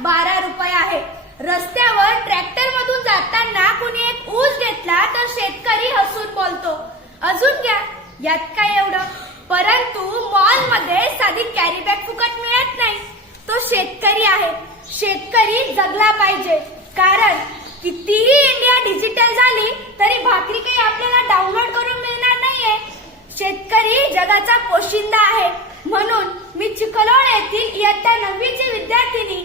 बारा रुपये आहे रस्त्यावर ट्रॅक्टर मधून जाताना कुणी एक ऊस घेतला तर शेतकरी हसून बोलतो अजून घ्या यात काय एवढं परंतु मॉल मध्ये साधी कॅरी बॅग फुकट मिळत नाही तो शेतकरी आहे शेतकरी जगला पाहिजे कारण कितीही इंडिया डिजिटल झाली तरी भाकरी काही आपल्याला डाउनलोड करून मिळणार नाहीये शेतकरी जगाचा पोशिंदा आहे म्हणून मी चिखलोड येथील इयत्ता नववीची विद्यार्थिनी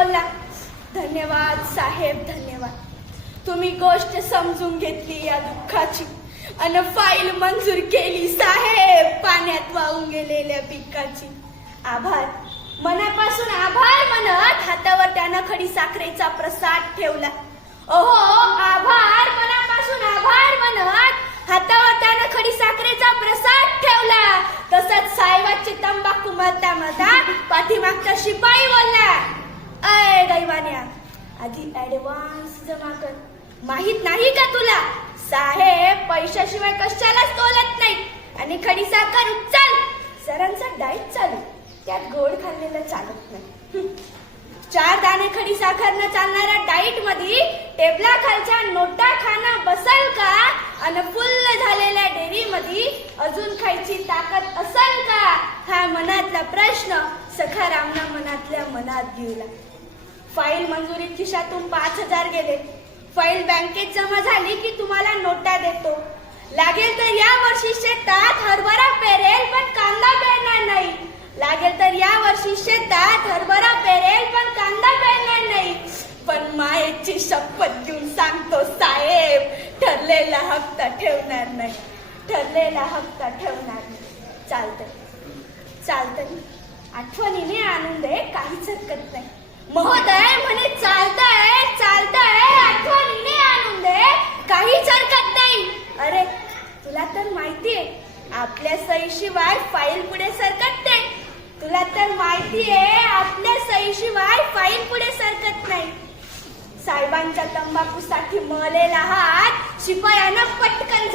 बोलला धन्यवाद साहेब धन्यवाद तुम्ही गोष्ट समजून घेतली या दुःखाची आणि फाईल मंजूर केली साहेब पाण्यात वाहून गेलेल्या पिकाची आभार मनापासून आभार म्हणत हातावर त्यानं खडी साखरेचा प्रसाद ठेवला ओहो आभार मनापासून आभार म्हणत हातावर त्यानं खडी साखरेचा प्रसाद ठेवला तसंच साहेबाची तंबाखू मता मधा पाठीमागचा शिपाई बोलला दैवान्या आधी ऍडव्हान्स जमा कर माहित नाही का तुला साहेब पैशाशिवाय कशालाच बोलत नाही आणि खडी साखर उचल सरांचा डाईट चालू त्यात गोड खाल्लेलं चालत नाही चार दाणे खडी साखर न चालणाऱ्या डाईट मध्ये टेबला खालच्या नोटा खाना बसल का आणि फुल्ल झालेल्या डेरी मध्ये अजून खायची ताकद असल का हा मनातला प्रश्न सखारामना मनातल्या मनात घेऊला फाईल मंजुरी खिशातून पाच हजार गेले फाईल बँकेत जमा झाली की तुम्हाला नोटा देतो लागेल तर या वर्षी शेतात हरभरा पेरेल पण कांदा पेरणार नाही लागेल तर या वर्षी शेतात हरभरा पेरेल पण कांदा पेरणार नाही पण मायेची शपथ घेऊन सांगतो साहेब ठरलेला हप्ता ठेवणार नाही ठरलेला हप्ता ठेवणार नाही चालतं चालतं आठवणीने आनंद आहे काहीच हरकत नाही महोदय म्हणे चालतंय चालतंय आठवणीने आणून दे काहीच हरकत नाही अरे तुला तर माहितीये आपल्या सईशिवाय फाईल पुढे सरकत नाही तुला तर माहितीये आपल्या सईशिवाय फाईल पुढे सरकत नाही साहेबांच्या तंबाखूसाठी मळलेला हात शिपायानं पटकन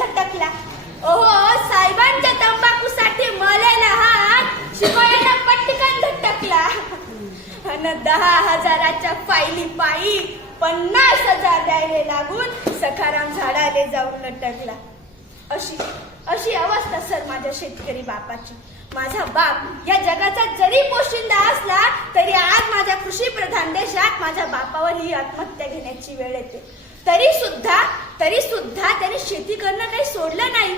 पायली पायी पन्नास हजार द्यायला लागून सखाराम झाडाले जाऊन लटकला अशी अशी अवस्था सर माझ्या शेतकरी बापाची माझा बाप या जगाचा जरी पोशिंदा असला तरी आज माझ्या कृषी प्रधान देशात माझ्या बापावर ही आत्महत्या घेण्याची वेळ येते तरी सुद्धा तरी सुद्धा त्यांनी शेती करणं काही सोडलं नाही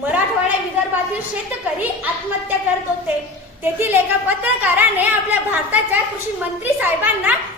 मराठवाड्या विदर्भातील शेतकरी आत्महत्या करत होते तेथील एका पत्रकाराने आपल्या भारताच्या कृषी मंत्री साहेबांना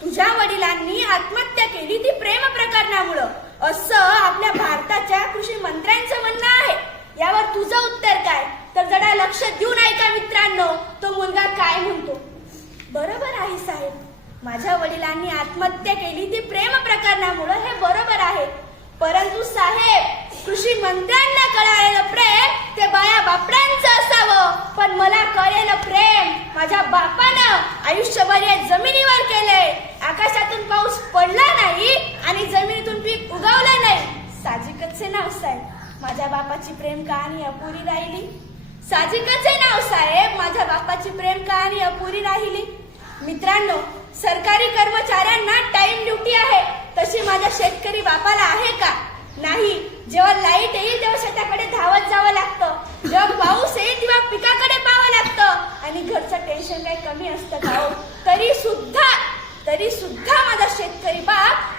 तुझ्या वडिलांनी आत्महत्या केली ती प्रेम प्रकरणामुळं असं आपल्या भारताच्या कृषी मंत्र्यांचं म्हणणं आहे यावर तुझं उत्तर काय तर जरा लक्ष देऊन ऐका मित्रांनो तो मुलगा काय म्हणतो बरोबर आहे साहेब माझ्या वडिलांनी आत्महत्या केली ती प्रेम प्रकरणामुळं हे बरोबर आहे परंतु साहेब कृषी मंत्र्यांना कळालेलं प्रेम ते बाया मला कळेल प्रेम माझ्या बापानं आयुष्यभर या जमिनीवर केले आकाशातून पाऊस पडला नाही आणि जमिनीतून पीक उगवलं नाही साजिकच नाव साहेब माझ्या बापाची प्रेम कहाणी अपुरी राहिली साजिकच नाव साहेब माझ्या बापाची प्रेम कहाणी अपुरी राहिली मित्रांनो सरकारी कर्मचाऱ्यांना टाइम ड्युटी आहे तशी माझ्या शेतकरी बापाला आहे का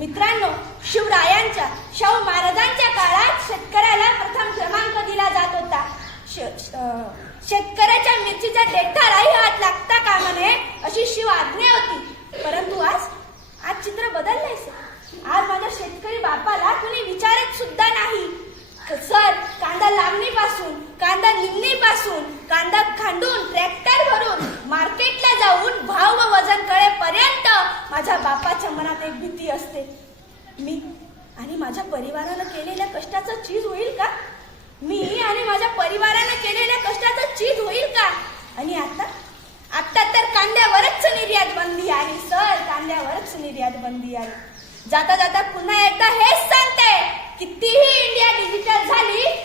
मित्रांनो शिवरायांच्या शाहू महाराजांच्या काळात शेतकऱ्याला प्रथम क्रमांक दिला जात होता शेतकऱ्याच्या मिरचीचा राही हात लागता का नये अशी शिव आज्ञा होती परंतु आज आज चित्र बदललंय आज माझ्या शेतकरी बापाला कुणी विचारत सुद्धा नाही सर कांदा लागणीपासून कांदा निघणीपासून कांदा खांडून ट्रॅक्टर भरून एक भीती असते मी आणि माझ्या परिवाराला केलेल्या कष्टाचं चीज होईल का मी आणि माझ्या परिवाराला केलेल्या कष्टाचं चीज होईल का आणि आता आता तर कांद्यावरच निर्यात बंदी आहे सर कांद्यावरच निर्यात बंदी आहे जाता जाता पुन्हा एकदा हेच सांगते कितीही इंडिया डिजिटल झाली